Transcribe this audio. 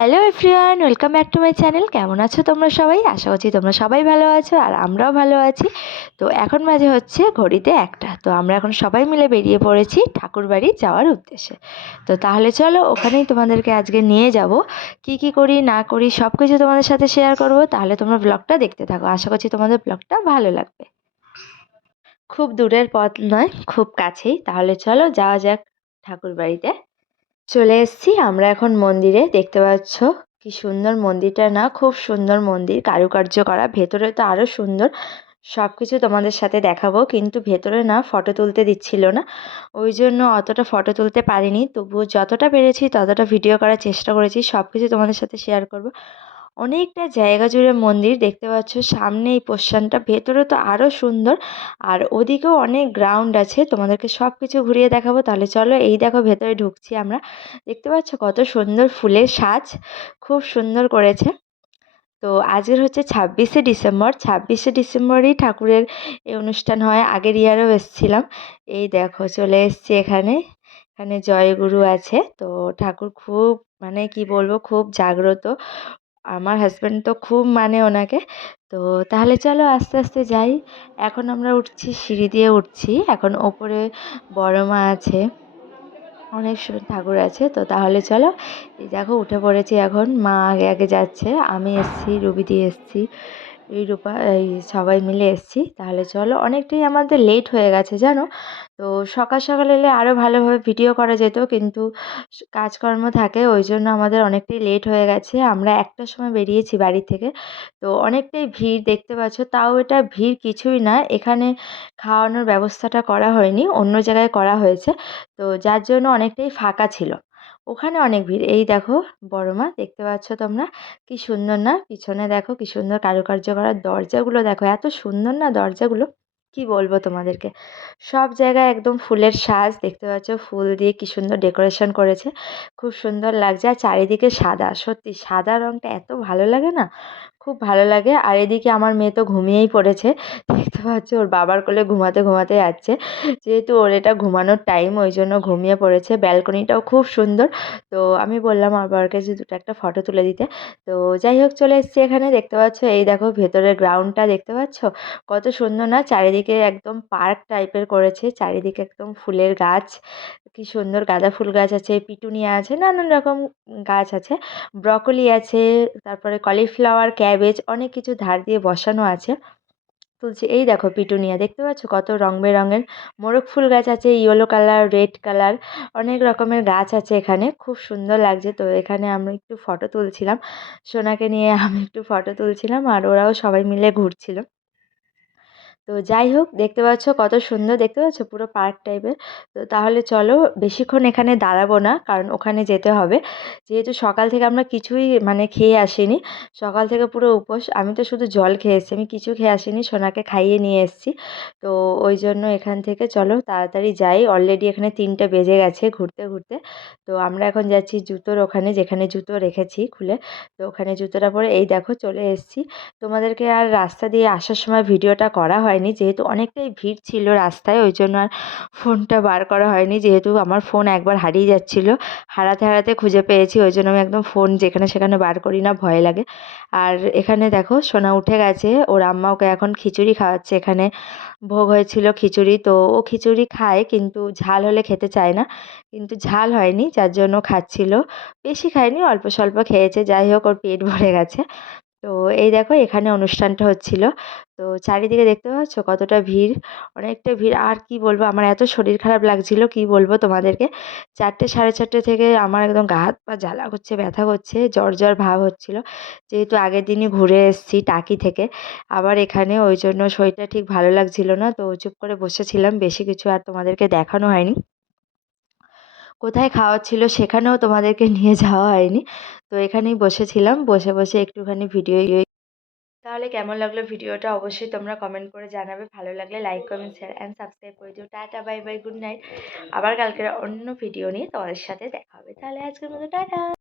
Hello everyone welcome back to my channel কেমন আছো তোমরা সবাই? আশা করছি তোমরা সবাই ভালো আছো আর আমরাও ভালো আছি। তো এখন মাঝে হচ্ছে ঘড়িতে একটা। তো আমরা এখন সবাই মিলে বেরিয়ে পড়েছি ঠাকুরবাড়ি যাওয়ার উদ্দেশ্যে। তো তাহলে চলো, ওখানেই তোমাদেরকে আজকে নিয়ে যাব। কি কি করি, না করি সব কিছু তোমাদের সাথে শেয়ার করব। তাহলে তোমরা ব্লগটা দেখতে থাকো। আশা করছি তোমাদের ব্লগটা ভালো লাগবে। খুব দূরের পথ নয়, খুব কাছেই। তাহলে চলো, যাওয়া যাক ঠাকুর বাড়িতে চলে এসছি। আমরা এখন মন্দিরে দেখতে পাচ্ছ কি সুন্দর মন্দিরটা না, খুব সুন্দর মন্দির। কারুকার্য করা, ভেতরে তো আরও সুন্দর। সব কিছু তোমাদের সাথে দেখাবো, কিন্তু ভেতরে না ফটো তুলতে দিচ্ছিল না। ওই জন্য অতটা ফটো তুলতে পারিনি। তবুও যতটা পেরেছি ততটা ভিডিও করার চেষ্টা করেছি। সব কিছু তোমাদের সাথে শেয়ার করব। অনেকটা জায়গা জুড়ে মন্দির দেখতে পাচ্ছ। সামনে এই পোর্শনটা ভেতরে তো আরও সুন্দর। আর ওদিকেও অনেক গ্রাউন্ড আছে। তোমাদেরকে সব কিছু ঘুরিয়ে দেখাবো। তাহলে চলো এই দেখো ভেতরে ঢুকছি আমরা। দেখতে পাচ্ছ কত সুন্দর ফুলের সাজ। খুব সুন্দর করেছে। তো আজকের হচ্ছে ছাব্বিশে ডিসেম্বর। ছাব্বিশে ডিসেম্বরই ঠাকুরের এই অনুষ্ঠান হয়। আগের ইয়ারেও এসেছিলাম। এই দেখো চলে এসছি এখানে। এখানে জয়গুরু আছে। তো ঠাকুর খুব মানে কি বলব, খুব জাগ্রত। আমার হাজব্যান্ড তো খুব মানে ওনাকে। তো তাহলে চলো আস্তে আস্তে যাই। এখন আমরা উঠছি, সিঁড়ি দিয়ে উঠছি। এখন ওপরে বড় মা আছে। অনেক ঠাকুর আছে। তো তাহলে চলো, এই দেখো উঠে পড়েছি এখন। মা আগে আগে যাচ্ছে। আমি এসছি, রুবি দিয়ে এসছি। এই রূপা, এই সবাই মিলে এসেছি। তাহলে চলো, অনেকটাই আমাদের লেট হয়ে গেছে, জানো? তো সকাল সকাল এলে আরও ভালোভাবে ভিডিও করা যেত, কিন্তু কাজকর্ম থাকে, ওই জন্য আমাদের অনেকটাই লেট হয়ে গেছে। আমরা একটার সময় বেরিয়েছি বাড়ি থেকে। তো অনেকটাই ভিড় দেখতে পাচ্ছ, তাও এটা ভিড় কিছুই না। এখানে খাওয়ানোর ব্যবস্থাটা করা হয়নি, অন্য জায়গায় করা হয়েছে। তো যার জন্য অনেকটাই ফাঁকা ছিল। ওখানে অনেক ভিড়। এই দেখো, বড় মা, দেখতে পাচ্ছ তোমরা? কি সুন্দর না? পিছনে দেখো, কি সুন্দর কারুকার্য করা দরজাগুলো দেখো, এত সুন্দর না দরজাগুলো? কি বলব তোমাদেরকে? সব জায়গায় একদম ফুলের সাজ, দেখতে পাচ্ছ? ফুল দিয়ে কি সুন্দর ডেকোরেশন করেছে। খুব সুন্দর লাগছে, আর চারিদিকে সাদা, সত্যি সাদা রঙটা এত ভালো লাগে না? খুব ভালো লাগে। আর এদিকে আমার মেয়ে তো ঘুমিয়েই পড়েছে। দেখতে পাচ্ছ ওর বাবার কোলে ঘুমাতে ঘুমাতে যাচ্ছে। যেহেতু ওর এটা ঘুমানোর টাইম ওই জন্য ঘুমিয়ে পড়েছে। ব্যালকনিটাও খুব সুন্দর। তো আমি বললাম আমার বাবাকে যে দুটো একটা ফটো তুলে দিতে। তো যাই হোক, চলে এসেছি এখানে। দেখতে পাচ্ছ, এই দেখো ভেতরের গ্রাউন্ডটা দেখতে পাচ্ছ? কত সুন্দর না? চারিদিকে একদম পার্ক টাইপের করেছে। চারিদিকে একদম ফুলের গাছ। কি সুন্দর গাঁদা ফুল গাছ আছে, পিটুনিয়া আছে, নানান রকম গাছ আছে। ব্রকলি আছে, তারপরে কলিফ্লাওয়ার, ক্যাবেজ, অনেক কিছু ধার দিয়ে বসানো আছে। তুলছি এই দেখো পিটুনিয়া, দেখতে পাচ্ছ কত রং বেরঙের? মোরগ ফুল গাছ আছে, ইয়েলো কালার, রেড কালার, অনেক রকমের গাছ আছে এখানে, খুব সুন্দর লাগছে। তো এখানে আমি একটু ফটো তুলছিলাম, সোনাকে নিয়ে আমি একটু ফটো তুলছিলাম, আর ওরাও সবাই মিলে ঘুরছিল। তো যাই হোক, দেখতে পাচ্ছ কত সুন্দর, দেখতে পাচ্ছ পুরো পার্ক টাইপের। তো তাহলে চলো বেশিক্ষণ এখানে দাঁড়াবো না, কারণ ওখানে যেতে হবে। যেহেতু সকাল থেকে আমরা কিছুই মানে খেয়ে আসিনি, সকাল থেকে পুরো উপোস। আমি তো শুধু জল খেয়ে এসেছি আমি কিছু খেয়ে আসিনি, সোনাকে খাইয়ে নিয়ে এসেছি। তো ওই জন্য এখান থেকে চলো তাড়াতাড়ি যাই। অলরেডি এখানে তিনটে বেজে গেছে ঘুরতে ঘুরতে। তো আমরা এখন যাচ্ছি জুতোর ওখানে, যেখানে জুতো রেখেছি খুলে। তো ওখানে জুতোটা পরে এই দেখো চলে এসেছি। তোমাদেরকে আর রাস্তা দিয়ে আসার সময় ভিডিওটা করা হয়নি যেহেতু অনেকটাই ভিড় ছিল রাস্তায়, ওই জন্য আর ফোনটা বার করা হয়নি। যেহেতু আমার ফোন একবার হারিয়ে যাচ্ছিল, হারাতে হারাতে খুঁজে পেয়েছি, ওই জন্য আমি একদম ফোন যেখানে সেখানে বার করি না, ভয় লাগে। আর এখানে দেখো, সোনা উঠে গেছে, ওর আম্মা ওকে এখন খিচুড়ি খাওয়াচ্ছে। এখানে ভোগ হয়েছিল খিচুড়ি, তো ও খিচুড়ি খায়, কিন্তু ঝাল হলে খেতে চায় না। কিন্তু ঝাল হয়নি, যার জন্য খাচ্ছিল। বেশি খায়নি, অল্প স্বল্প খেয়েছে। যাই হোক, ওর পেট ভরে গেছে। তো এই দেখো, এখানে অনুষ্ঠানটা হচ্ছিল। তো চারিদিকে দেখতে পাচ্ছ কতটা ভিড়, অনেকটা ভিড়। আর কি বলব, আমার এত শরীর খারাপ লাগছিল, কি বলব তোমাদেরকে? চারটে সাড়ে চারটে থেকে আমার একদম গা হাত পা জ্বালা করছে, ব্যথা করছে, জ্বর জ্বর ভাব হচ্ছিল। যেহেতু আগের দিনই ঘুরে এসেছি টাকি থেকে, আবার এখানে ওই জন্য শরীরটা ঠিক ভালো লাগছিল না, তো চুপ করে বসেছিলাম, বেশি কিছু আর তোমাদেরকে দেখানো হয়নি। কোথায় খাওয়ার ছিল সেখানেও তোমাদেরকে নিয়ে যাওয়া হয়নি, তো এখানেই বসেছিলাম, বসে বসে একটুখানি ভিডিও তাহলে কেমন লাগল ভিডিওটা অবশ্যই তোমরা কমেন্ট করে জানাবে। ভালো লাগলে like comment share and subscribe করে দিও। Tata bye bye good night আবার কালকের অন্য ভিডিও নিয়ে তোমাদের সাথে দেখা হবে। তাহলে আজকের মতো টাটা।